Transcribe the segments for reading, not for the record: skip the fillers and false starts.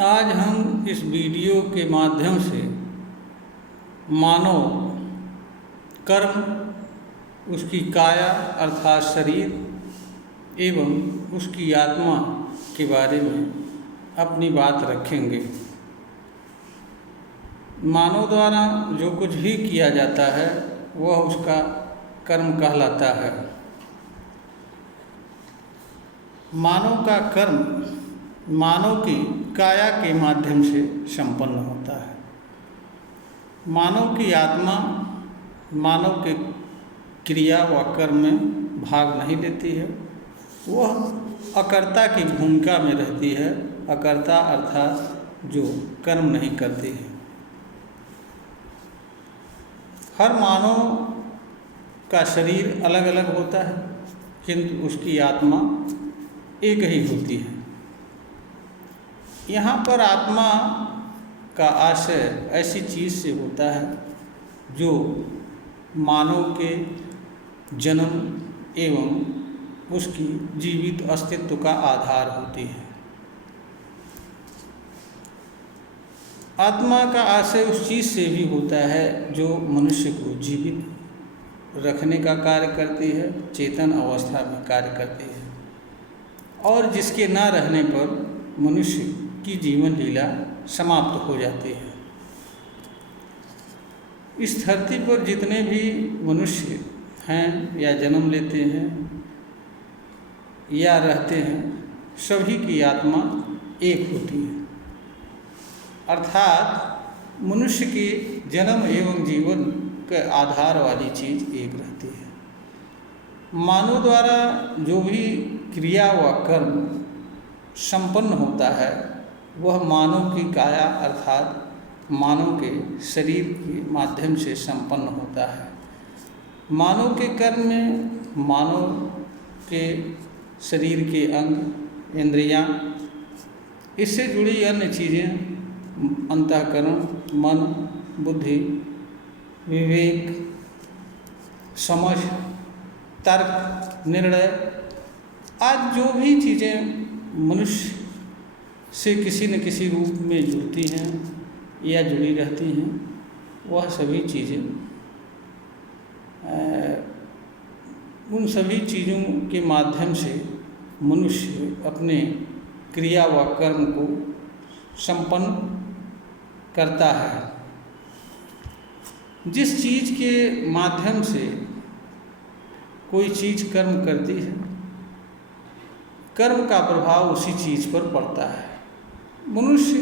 आज हम इस वीडियो के माध्यम से मानव कर्म, उसकी काया अर्थात शरीर एवं उसकी आत्मा के बारे में अपनी बात रखेंगे। मानव द्वारा जो कुछ भी किया जाता है वह उसका कर्म कहलाता है। मानव का कर्म मानव की काया के माध्यम से संपन्न होता है। मानव की आत्मा मानव के क्रिया व कर्म में भाग नहीं लेती है, वह अकर्ता की भूमिका में रहती है। अकर्ता अर्थात जो कर्म नहीं करती है। हर मानव का शरीर अलग अलग होता है, किंतु उसकी आत्मा एक ही होती है। यहाँ पर आत्मा का आशय ऐसी चीज़ से होता है जो मानव के जन्म एवं उसकी जीवित अस्तित्व का आधार होती है। आत्मा का आशय उस चीज़ से भी होता है जो मनुष्य को जीवित रखने का कार्य करती है, चेतन अवस्था में कार्य करती है, और जिसके न रहने पर मनुष्य की जीवन लीला समाप्त हो जाती है। इस धरती पर जितने भी मनुष्य हैं या जन्म लेते हैं या रहते हैं, सभी की आत्मा एक होती है। अर्थात मनुष्य के जन्म एवं जीवन के आधार वाली चीज़ एक रहती है। मानव द्वारा जो भी क्रिया व कर्म संपन्न होता है वह मानव की काया अर्थात मानव के शरीर के माध्यम से संपन्न होता है। मानव के कर्म में मानव के शरीर के अंग, इंद्रियां, इससे जुड़ी अन्य चीज़ें, अंतःकरण, मन, बुद्धि, विवेक, समझ, तर्क, निर्णय आज जो भी चीज़ें मनुष्य से किसी न किसी रूप में जुड़ती हैं या जुड़ी रहती हैं, वह सभी चीज़ें उन सभी चीज़ों के माध्यम से मनुष्य अपने क्रिया व कर्म को संपन्न करता है। जिस चीज़ के माध्यम से कोई चीज़ कर्म करती है, कर्म का प्रभाव उसी चीज़ पर पड़ता है। मनुष्य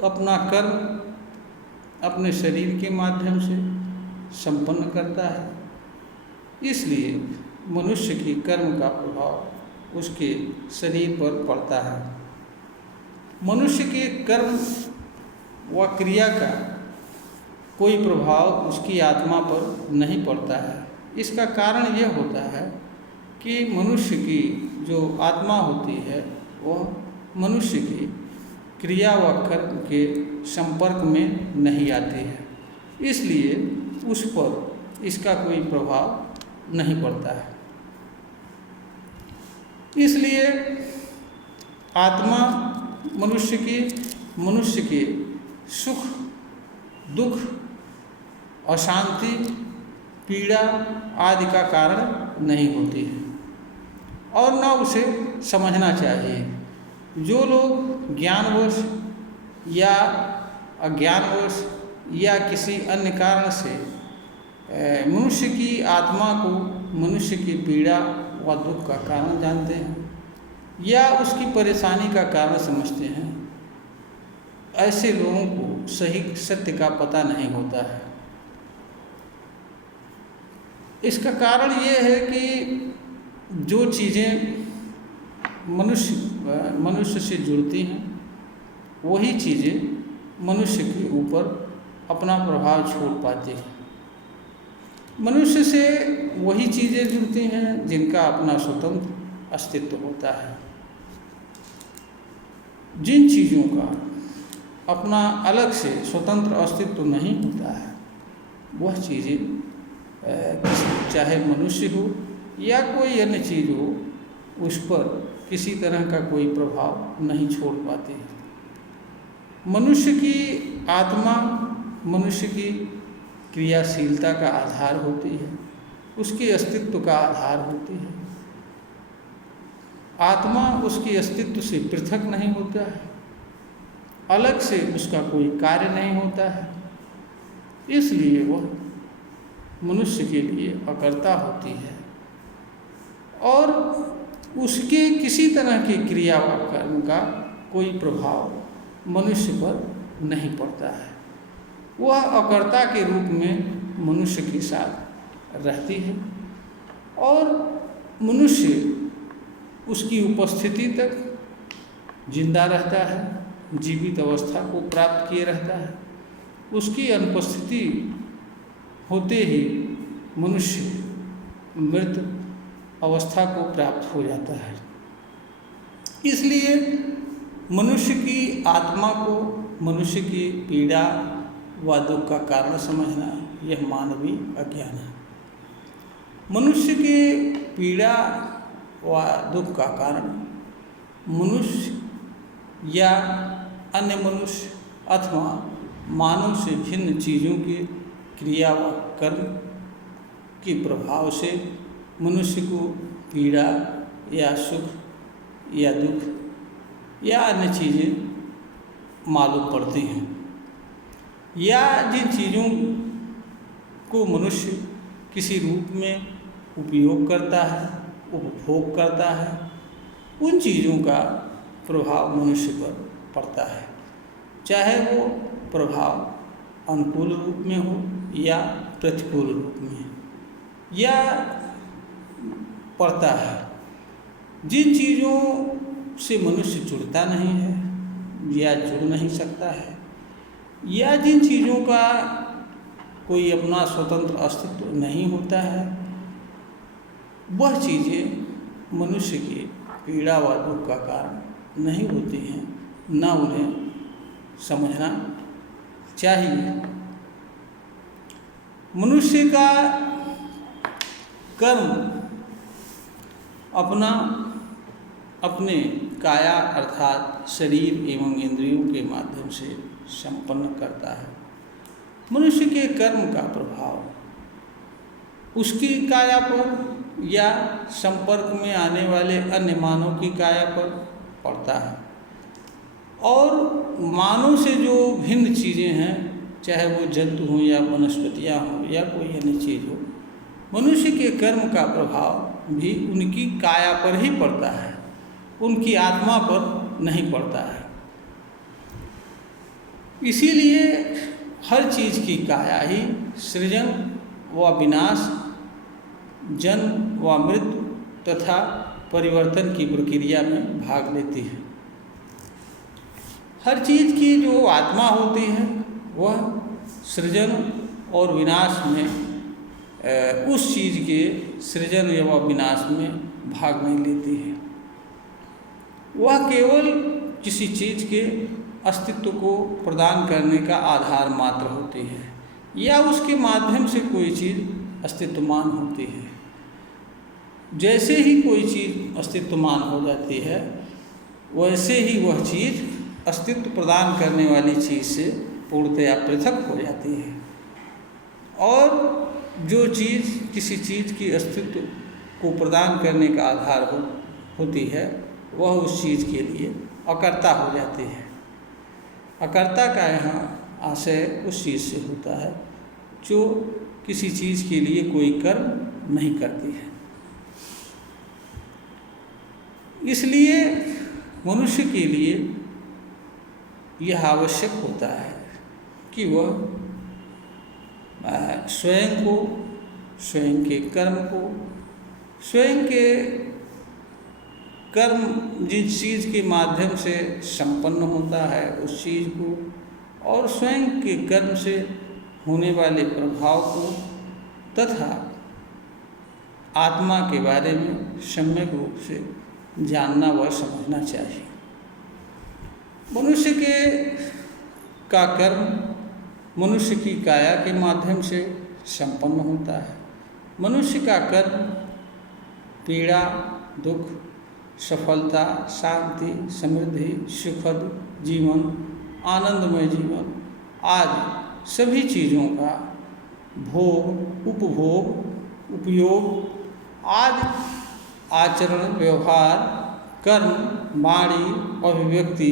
अपना कर्म अपने शरीर के माध्यम से संपन्न करता है, इसलिए मनुष्य की कर्म का प्रभाव उसके शरीर पर पड़ता है। मनुष्य के कर्म व क्रिया का कोई प्रभाव उसकी आत्मा पर नहीं पड़ता है। इसका कारण यह होता है कि मनुष्य की जो आत्मा होती है वह मनुष्य की क्रिया व कर्म के संपर्क में नहीं आती है, इसलिए उस पर इसका कोई प्रभाव नहीं पड़ता है। इसलिए आत्मा मनुष्य के सुख, दुख, अशांति, पीड़ा आदि का कारण नहीं होती है और न उसे समझना चाहिए। जो लोग ज्ञानवश या अज्ञानवश या किसी अन्य कारण से मनुष्य की आत्मा को मनुष्य की पीड़ा व दुख का कारण जानते हैं या उसकी परेशानी का कारण समझते हैं, ऐसे लोगों को सही सत्य का पता नहीं होता है। इसका कारण ये है कि जो चीज़ें मनुष्य से जुड़ती हैं वही चीज़ें मनुष्य के ऊपर अपना प्रभाव छोड़ पाती हैं। मनुष्य से वही चीज़ें जुड़ती हैं जिनका अपना स्वतंत्र अस्तित्व होता है। जिन चीज़ों का अपना अलग से स्वतंत्र अस्तित्व नहीं होता है वह चीज़ें चाहे मनुष्य हो या कोई अन्य चीज़ हो, उस पर किसी तरह का कोई प्रभाव नहीं छोड़ पाती है। मनुष्य की आत्मा मनुष्य की क्रियाशीलता का आधार होती है, उसके अस्तित्व का आधार होती है। आत्मा उसके अस्तित्व से पृथक नहीं होता है, अलग से उसका कोई कार्य नहीं होता है, इसलिए वह मनुष्य के लिए अकर्ता होती है और उसके किसी तरह की क्रिया व कर्म का कोई प्रभाव मनुष्य पर नहीं पड़ता है। वह अकर्ता के रूप में मनुष्य के साथ रहती है और मनुष्य उसकी उपस्थिति तक जिंदा रहता है, जीवित अवस्था को प्राप्त किए रहता है। उसकी अनुपस्थिति होते ही मनुष्य मृत अवस्था को प्राप्त हो जाता है। इसलिए मनुष्य की आत्मा को मनुष्य की पीड़ा व दुख का कारण समझना यह मानवीय अज्ञान है। मनुष्य के पीड़ा व दुख का कारण मनुष्य या अन्य मनुष्य अथवा मानव से भिन्न चीज़ों की क्रिया व कर्म के प्रभाव से मनुष्य को पीड़ा या सुख या दुख या अन्य चीज़ें मालूम पड़ती हैं, या जिन चीज़ों को मनुष्य किसी रूप में उपयोग करता है, उपभोग करता है, उन चीज़ों का प्रभाव मनुष्य पर पड़ता है, चाहे वो प्रभाव अनुकूल रूप में हो या प्रतिकूल रूप में, या पड़ता है। जिन चीज़ों से मनुष्य जुड़ता नहीं है या जुड़ नहीं सकता है, या जिन चीज़ों का कोई अपना स्वतंत्र अस्तित्व नहीं होता है, वह चीज़ें मनुष्य की पीड़ा व दुख का कारण नहीं होती हैं, न उन्हें समझना चाहिए। मनुष्य का कर्म अपने काया अर्थात शरीर एवं इंद्रियों के माध्यम से संपन्न करता है। मनुष्य के कर्म का प्रभाव उसकी काया पर या संपर्क में आने वाले अन्य मानव की काया पर पड़ता है, और मानव से जो भिन्न चीज़ें हैं, चाहे वो जंतु हों या वनस्पतियाँ हों या कोई अन्य चीज़ हो, मनुष्य के कर्म का प्रभाव भी उनकी काया पर ही पड़ता है, उनकी आत्मा पर नहीं पड़ता है। इसीलिए हर चीज़ की काया ही सृजन व विनाश, जन्म व मृत्यु तथा परिवर्तन की प्रक्रिया में भाग लेती है। हर चीज़ की जो आत्मा होती है वह सृजन और विनाश में उस चीज़ के सृजन या विनाश में भाग नहीं लेती है। वह केवल किसी चीज़ के अस्तित्व को प्रदान करने का आधार मात्र होती है, या उसके माध्यम से कोई चीज़ अस्तित्वमान होती है। जैसे ही कोई चीज़ अस्तित्वमान हो जाती है, वैसे ही वह चीज़ अस्तित्व प्रदान करने वाली चीज़ से पूर्णतया पृथक हो जाती है, और जो चीज़ किसी चीज़ की अस्तित्व को प्रदान करने का आधार होती है, वह उस चीज़ के लिए अकर्ता हो जाती है। अकर्ता का यहाँ आशय उस चीज़ से होता है जो किसी चीज़ के लिए कोई कर्म नहीं करती है। इसलिए मनुष्य के लिए यह आवश्यक होता है कि वह स्वयं को, स्वयं के कर्म को, स्वयं के कर्म जिस चीज़ के माध्यम से संपन्न होता है उस चीज़ को, और स्वयं के कर्म से होने वाले प्रभाव को तथा आत्मा के बारे में सम्यक रूप से जानना व समझना चाहिए। मनुष्य का कर्म मनुष्य की काया के माध्यम से संपन्न होता है। मनुष्य का कर्म पीड़ा, दुख, सफलता, शांति, समृद्धि, सुखद जीवन, आनंदमय जीवन आदि सभी चीज़ों का भोग, उपभोग, उपयोग आदि आचरण, व्यवहार, कर्म, वाणी, अभिव्यक्ति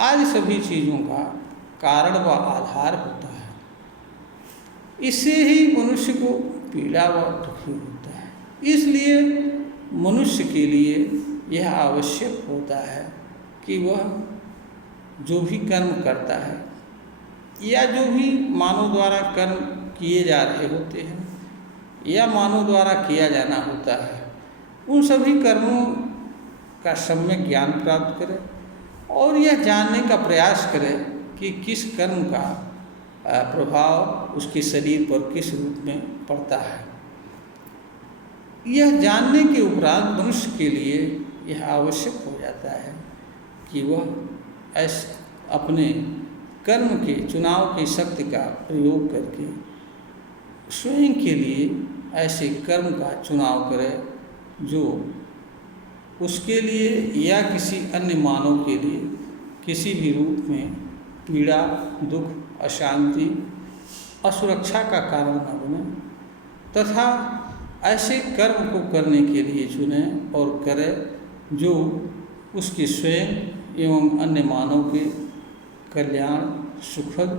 आदि सभी चीज़ों का कारण व आधार होता है। इससे ही मनुष्य को पीड़ा व दुखी होता है। इसलिए मनुष्य के लिए यह आवश्यक होता है कि वह जो भी कर्म करता है या जो भी मानव द्वारा कर्म किए जा रहे होते हैं या मानव द्वारा किया जाना होता है, उन सभी कर्मों का सम्यक ज्ञान प्राप्त करे और यह जानने का प्रयास करे कि किस कर्म का प्रभाव उसके शरीर पर किस रूप में पड़ता है। यह जानने के उपरांत मनुष्य के लिए यह आवश्यक हो जाता है कि वह अपने कर्म के चुनाव की शक्ति का प्रयोग करके स्वयं के लिए ऐसे कर्म का चुनाव करे जो उसके लिए या किसी अन्य मानव के लिए किसी भी रूप में पीड़ा, दुख, अशांति, असुरक्षा का कारण न बने तथा ऐसे कर्म को करने के लिए चुने और करे जो उसके स्वयं एवं अन्य मानव के कल्याण, सुखद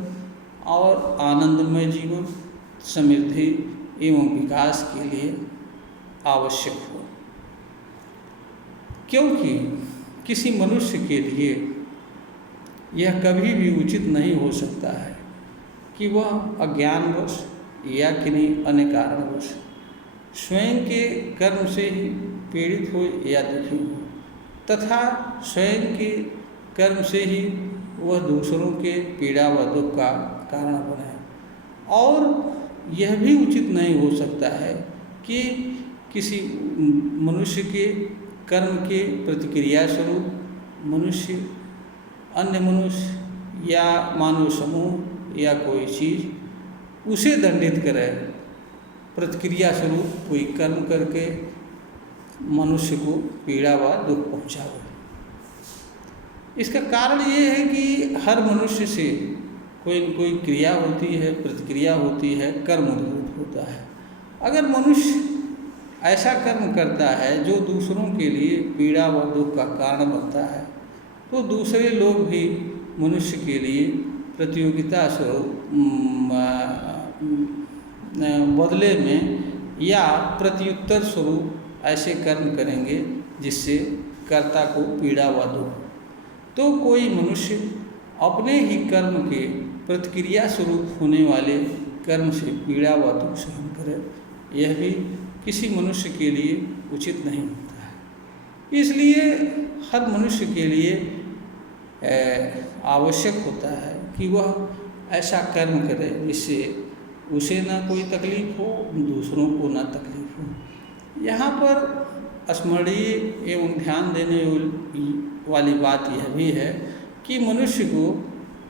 और आनंदमय जीवन, समृद्धि एवं विकास के लिए आवश्यक हो। क्योंकि किसी मनुष्य के लिए यह कभी भी उचित नहीं हो सकता है कि वह अज्ञानवश या किन्हीं अन्य कारणवश स्वयं के कर्म से ही पीड़ित हो या दुखी हो तथा स्वयं के कर्म से ही वह दूसरों के पीड़ा व दुख का कारण बने। और यह भी उचित नहीं हो सकता है कि किसी मनुष्य के कर्म के प्रतिक्रिया स्वरूप मनुष्य, अन्य मनुष्य या मानव समूह या कोई चीज़ उसे दंडित करे, प्रतिक्रिया स्वरूप कोई कर्म करके मनुष्य को पीड़ा व दुख पहुँचावे। इसका कारण ये है कि हर मनुष्य से कोई न कोई क्रिया होती है, प्रतिक्रिया होती है, कर्म उद्भूत होता है। अगर मनुष्य ऐसा कर्म करता है जो दूसरों के लिए पीड़ा व दुख का कारण बनता है तो दूसरे लोग भी मनुष्य के लिए प्रतियोगिता स्वरूप बदले में या प्रत्युत्तर स्वरूप ऐसे कर्म करेंगे जिससे कर्ता को पीड़ा व दुख। तो कोई मनुष्य अपने ही कर्म के प्रतिक्रिया स्वरूप होने वाले कर्म से पीड़ा व दुख सहन करे, यह भी किसी मनुष्य के लिए उचित नहीं होता है। इसलिए हर मनुष्य के लिए आवश्यक होता है कि वह ऐसा कर्म करे जिससे उसे ना कोई तकलीफ हो, दूसरों को ना तकलीफ हो। यहाँ पर स्मरणीय एवं ध्यान देने वाली बात यह भी है कि मनुष्य को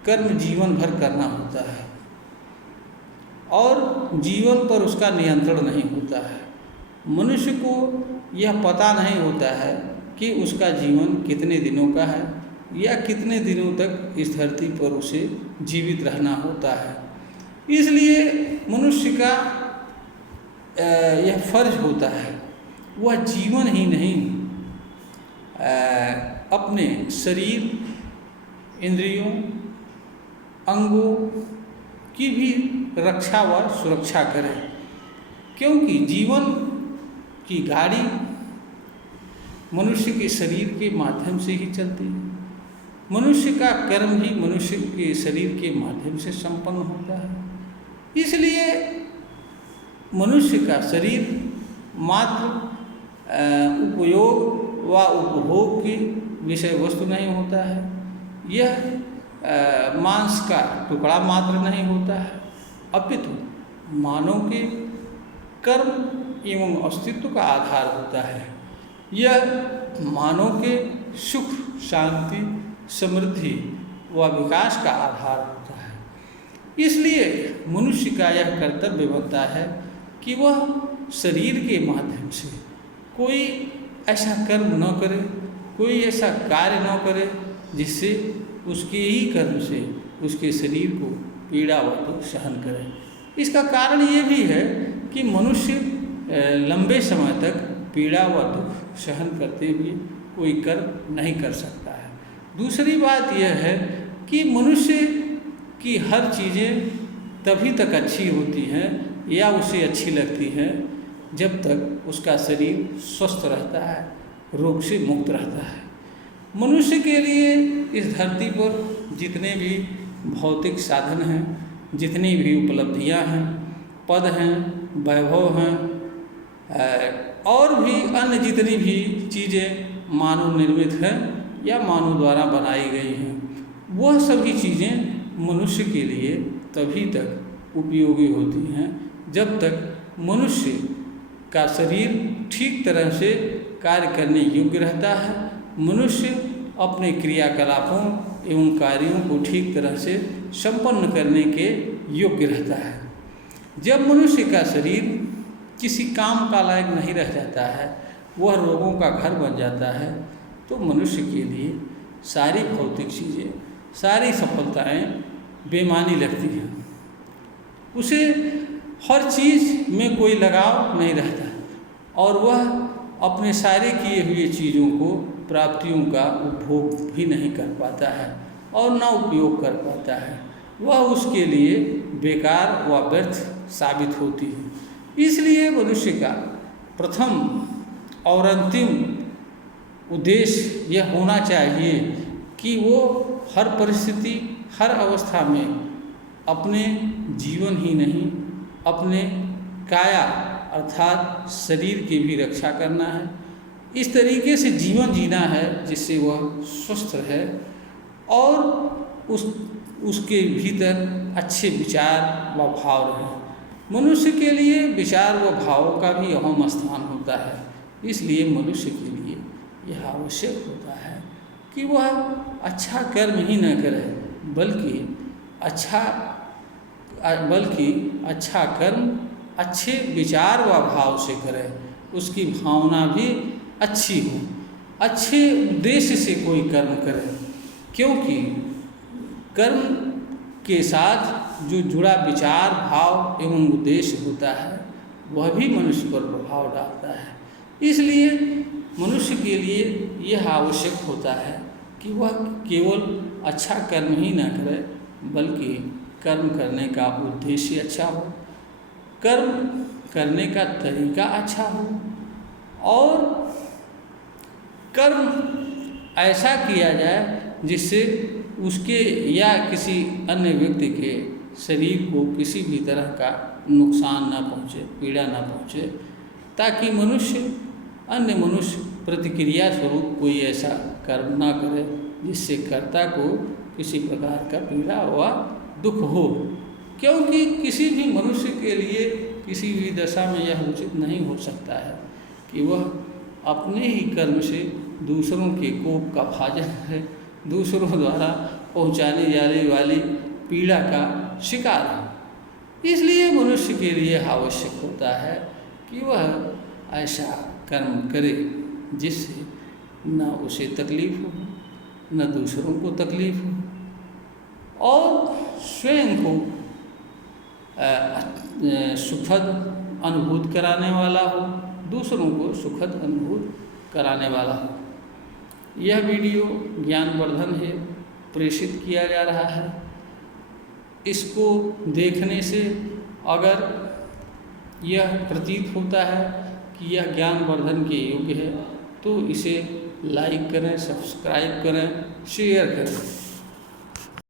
कर्म जीवन भर करना होता है और जीवन पर उसका नियंत्रण नहीं होता है। मनुष्य को यह पता नहीं होता है कि उसका जीवन कितने दिनों का है या कितने दिनों तक इस धरती पर उसे जीवित रहना होता है। इसलिए मनुष्य का यह फर्ज होता है वह जीवन ही नहीं अपने शरीर, इंद्रियों, अंगों की भी रक्षा व सुरक्षा करे, क्योंकि जीवन की गाड़ी मनुष्य के शरीर के माध्यम से ही चलती है। मनुष्य का कर्म ही मनुष्य के शरीर के माध्यम से संपन्न होता है। इसलिए मनुष्य का शरीर मात्र उपयोग व उपभोग की विषय वस्तु नहीं होता है, यह मांस का टुकड़ा मात्र नहीं होता है, अपितु मानव के कर्म एवं अस्तित्व का आधार होता है। यह मानव के सुख, शांति, समृद्धि व विकास का आधार होता है। इसलिए मनुष्य का यह कर्तव्य बनता है कि वह शरीर के माध्यम से कोई ऐसा कर्म न करे, कोई ऐसा कार्य न करे जिससे उसके ही कर्म से उसके शरीर को पीड़ा व दुख सहन करे। इसका कारण ये भी है कि मनुष्य लंबे समय तक पीड़ा व दुख सहन करते हुए कोई कर्म नहीं कर सकता है। दूसरी बात यह है कि मनुष्य की हर चीज़ें तभी तक अच्छी होती हैं या उसे अच्छी लगती हैं जब तक उसका शरीर स्वस्थ रहता है, रोग से मुक्त रहता है। मनुष्य के लिए इस धरती पर जितने भी भौतिक साधन हैं, जितनी भी उपलब्धियां हैं, पद हैं, वैभव हैं और भी अन्य जितनी भी चीज़ें मानव निर्मित हैं या मानव द्वारा बनाई गई हैं, वह सभी चीज़ें मनुष्य के लिए तभी तक उपयोगी होती हैं जब तक मनुष्य का शरीर ठीक तरह से कार्य करने योग्य रहता है, मनुष्य अपने क्रियाकलापों एवं कार्यों को ठीक तरह से संपन्न करने के योग्य रहता है। जब मनुष्य का शरीर किसी काम का लायक नहीं रह जाता है, वह रोगों का घर बन जाता है, तो मनुष्य के लिए सारी भौतिक चीज़ें, सारी सफलताएं बेमानी लगती हैं। उसे हर चीज़ में कोई लगाव नहीं रहता और वह अपने सारे किए हुए चीज़ों को, प्राप्तियों का उपभोग भी नहीं कर पाता है और न उपयोग कर पाता है। वह उसके लिए बेकार व व्यर्थ साबित होती है। इसलिए मनुष्य का प्रथम और अंतिम उद्देश्य यह होना चाहिए कि वो हर परिस्थिति, हर अवस्था में अपने जीवन ही नहीं, अपने काया अर्थात शरीर की भी रक्षा करना है। इस तरीके से जीवन जीना है जिससे वह स्वस्थ रहे और उसके भीतर अच्छे विचार व भाव रहें। मनुष्य के लिए विचार व भावों का भी अहम स्थान होता है। इसलिए मनुष्य के लिए यह आवश्यक होता है कि वह अच्छा कर्म ही न करे बल्कि अच्छा कर्म अच्छे विचार व भाव से करे, उसकी भावना भी अच्छी हो, अच्छे उद्देश्य से कोई कर्म करे, क्योंकि कर्म के साथ जो जुड़ा विचार, भाव एवं उद्देश्य होता है वह भी मनुष्य पर प्रभाव डालता है। इसलिए मनुष्य के लिए यह आवश्यक होता है कि वह केवल अच्छा कर्म ही न करे बल्कि कर्म करने का उद्देश्य अच्छा हो, कर्म करने का तरीका अच्छा हो और कर्म ऐसा किया जाए जिससे उसके या किसी अन्य व्यक्ति के शरीर को किसी भी तरह का नुकसान न पहुँचे, पीड़ा न पहुँचे, ताकि अन्य मनुष्य प्रतिक्रिया स्वरूप कोई ऐसा कर्म न करे जिससे कर्ता को किसी प्रकार का पीड़ा व दुख हो। क्योंकि किसी भी मनुष्य के लिए किसी भी दशा में यह उचित नहीं हो सकता है कि वह अपने ही कर्म से दूसरों के कोप का भाजन है, दूसरों द्वारा पहुँचाने जाने वाली पीड़ा का शिकार हो। इसलिए मनुष्य के लिए आवश्यक होता है कि वह ऐसा कर्म करे जिससे न उसे तकलीफ हो, न दूसरों को तकलीफ हो और स्वयं को सुखद अनुभूत कराने वाला हो, दूसरों को सुखद अनुभूत कराने वाला हो। यह वीडियो ज्ञानवर्धन है, प्रेषित किया जा रहा है। इसको देखने से अगर यह प्रतीत होता है कि यह ज्ञानवर्धन के योग्य है तो इसे लाइक करें, सब्सक्राइब करें, शेयर करें।